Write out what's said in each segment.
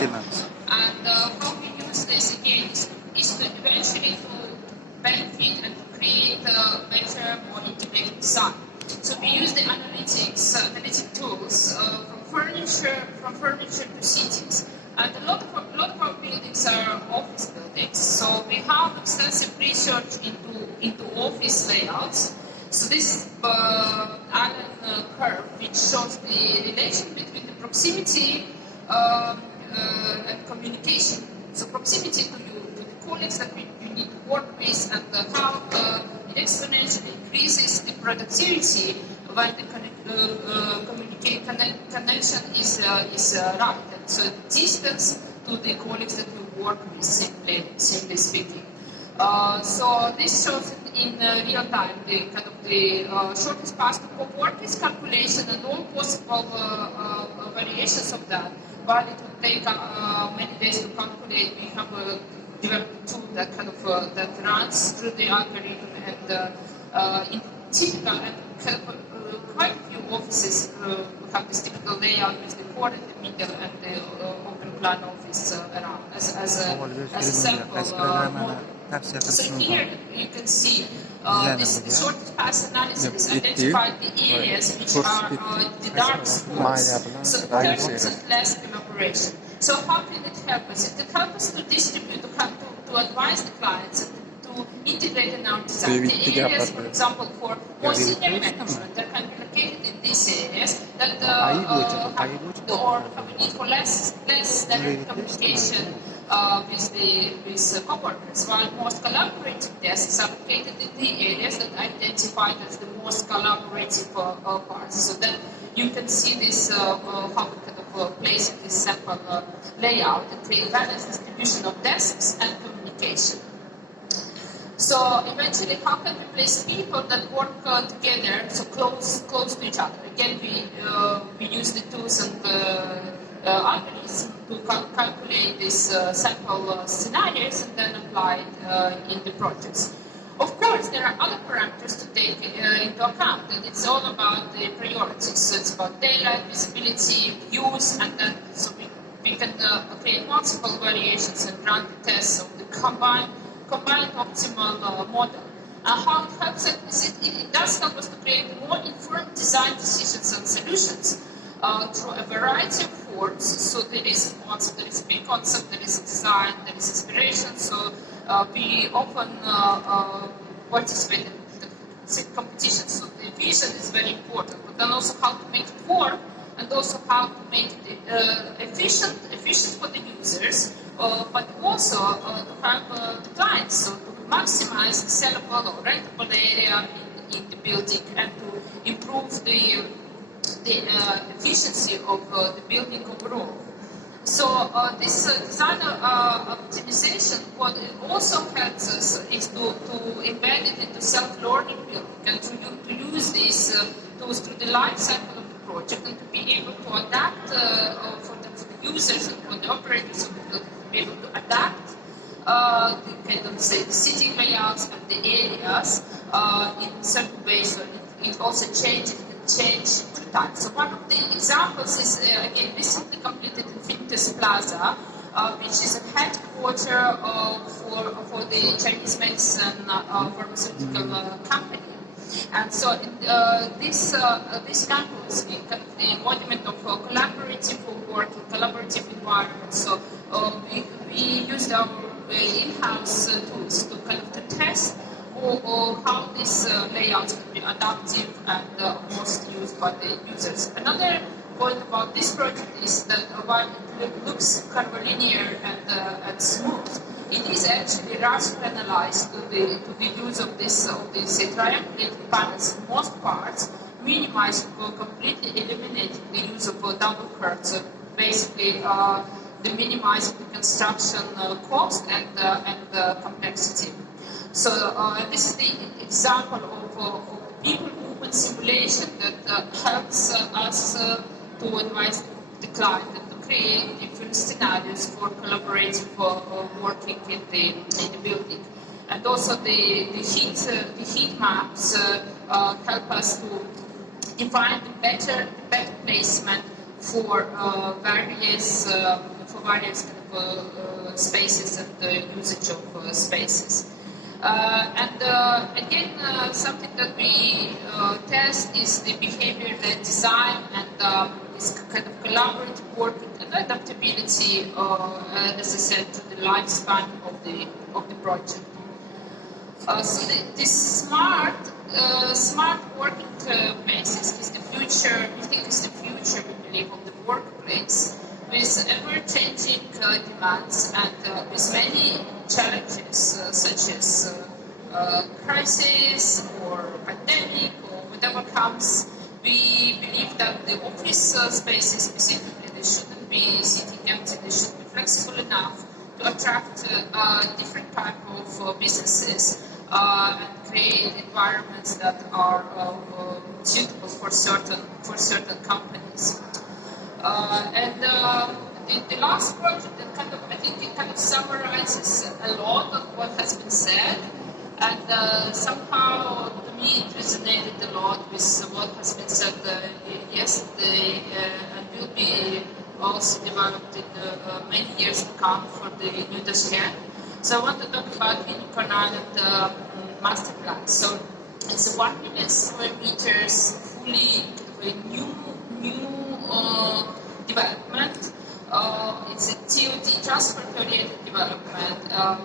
And how we use this again is to eventually to benefit and to create a better, more integrated design. So we use the analytic tools from furniture to cities. And a lot of our buildings are office buildings. So we have extensive research into office layouts. So this is Allen curve, which shows the relation between the proximity and communication. So proximity to the colleagues that you need to work with, and how it exponentially increases the productivity when the connection is right. And so distance to the colleagues that you work with, simply speaking. So this shows in real time the kind of the shortest path to co-workers calculation and all possible variations of that. While it would take many days to calculate, we have developed a tool that kind of that runs through the algorithm, and in typical and kind of quite a few offices have this typical layout with the core in the middle and the open plan office around as a sample model. So here you can see this short path analysis identified the areas which are the dark spots, so 30% less collaboration. So how can it help us? It can help us to distribute, to advise the clients, to integrate in our design. The areas, for example, for more senior management that can be located in these areas that or have a need for less direct communication with co-workers, while most collaborative desks are located in the areas that are identified as the most collaborative parts. So that you can see this how we kind of place this sample layout and create balanced distribution of desks and communication. So eventually, how can we place people that work together, so close to each other? Again, we use the tools and algorithms to calculate these sample scenarios and then apply it in the projects. Of course, there are other parameters to take into account, and it's all about the priorities. So it's about daylight, visibility, views, and then so we can create multiple variations and run the tests of the combined optimal model. How it helps us is it does help us to create more informed design decisions and solutions through a variety of forms. So there is concept, there is pre-concept, there is design, there is inspiration. So we often participate in the competition. So the vision is very important, but then also how to make it work, and also how to make it efficient for the users, but also to have the clients, so to maximize the sellable or rentable area in the building, and to improve the efficiency of the building overall. So this design optimization, what it also helps us is to embed it into self-learning building, and to use these tools through the life cycle of the project, and to be able to adapt for the users and for the operators of the building, to be able to adapt the kind of say the city layouts and the areas in certain ways. So it also changes. Change through time. So one of the examples is again recently completed in Fintus Plaza, which is a headquarter for the Chinese medicine pharmaceutical company. And so this campus is kind of the embodiment of collaborative work, collaborative environment. So we used our in-house tools to kind of to test or how this layout can be adaptive and most used by the users. Another point about this project is that while it looks curvilinear and smooth, it is actually rationalized to the use of this triangulated panels in most parts, minimizing or completely eliminating the use of double curves. So basically, the minimizing the construction cost and complexity. So this is the example of people movement simulation that helps us to advise the client and to create different scenarios for collaborative working in the building. And also the heat maps help us to define the better placement for various various spaces and the usage of spaces. Again, something that we test is the behavior-led design and this kind of collaborative work and adaptability, as I said, to the lifespan of the project. So this smart working places is the future. We think is the future. We believe of the workplace with ever-changing demands and with many challenges such as crisis or pandemic or whatever comes. We believe that the office spaces specifically, they shouldn't be sitting empty. They should be flexible enough to attract different type of businesses and create environments that are suitable for certain companies. The last project that I think it kind of summarizes a lot of what has been said, and somehow to me it resonated a lot with what has been said yesterday and will be also developed in many years to come for the new Tashkent. So I want to talk about the Unicorn Island master plan. So it's a 1 million square meters fully new development. It's a TOD, transport-oriented development,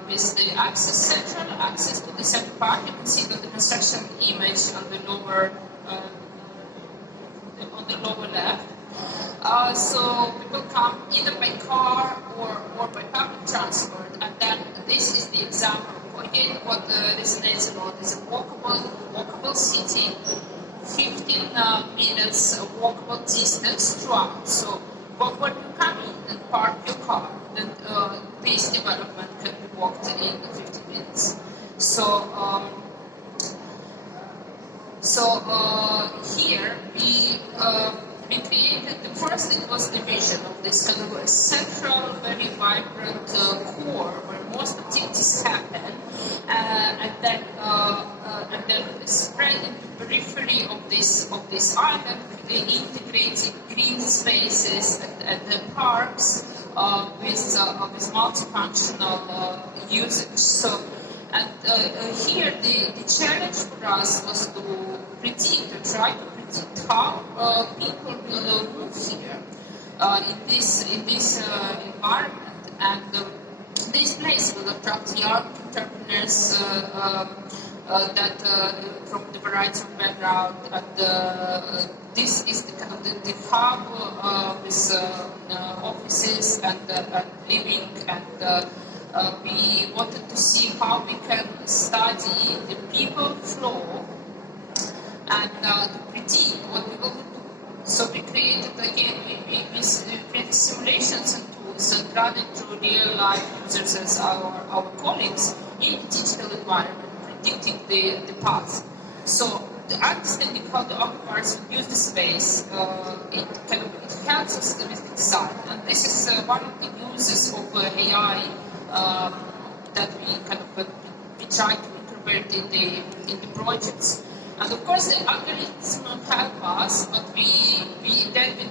with the central access to the central park. You can see the construction image on the lower left. So people come either by car or by public transport, and then this is the example. Again, what resonates a lot is a walkable city, 15 minutes walkable distance throughout. So when you come in and park your car, then this development can be walked in 15 minutes. Here we created, the first it was the vision of this kind of a central, very vibrant core where most activities happen, and then spread in the periphery of this island, the integrated green spaces and the parks with multifunctional usage. So, and here the challenge for us was to try to predict how people will move here in this environment, and this place will attract young entrepreneurs that from the variety of background, and this is the kind of the hub with offices and living, and we wanted to see how we can study the people flow and to predict what we will do. So we created, again, we created simulations and tools and run it through real life users as our colleagues in the digital environment, predicting the path. So understanding how the occupiers will use the space, it helps us with the design. And this is one of the uses of AI that we try to incorporate in the projects. And of course, the algorithms will help us, but we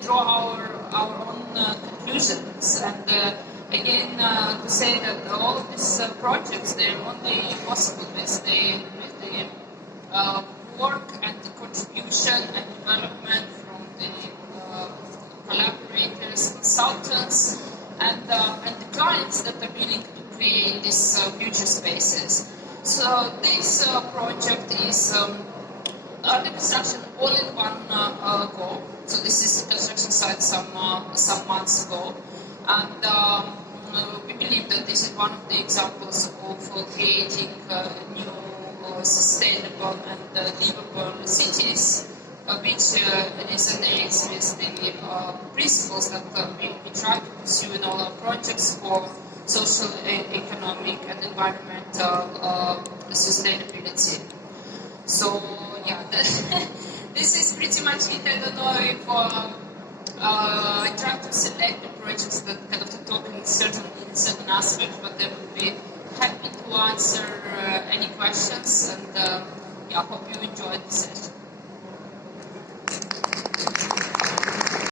draw our own conclusions. And again, to say that all of these projects, they're only possible with the work and the contribution and development from the collaborators, consultants, and the clients that are willing to create these future spaces. So this project is the construction all in one go. So this is the construction site some months ago, and we believe that this is one of the examples of creating new sustainable and livable cities, which resonates with the principles that we try to pursue in all our projects for social, economic, and environmental sustainability. So, yeah, this is pretty much it. I don't know if I try to select the projects that kind of to talk in certain aspects, but I would be happy to answer any questions, and yeah, I hope you enjoyed the session.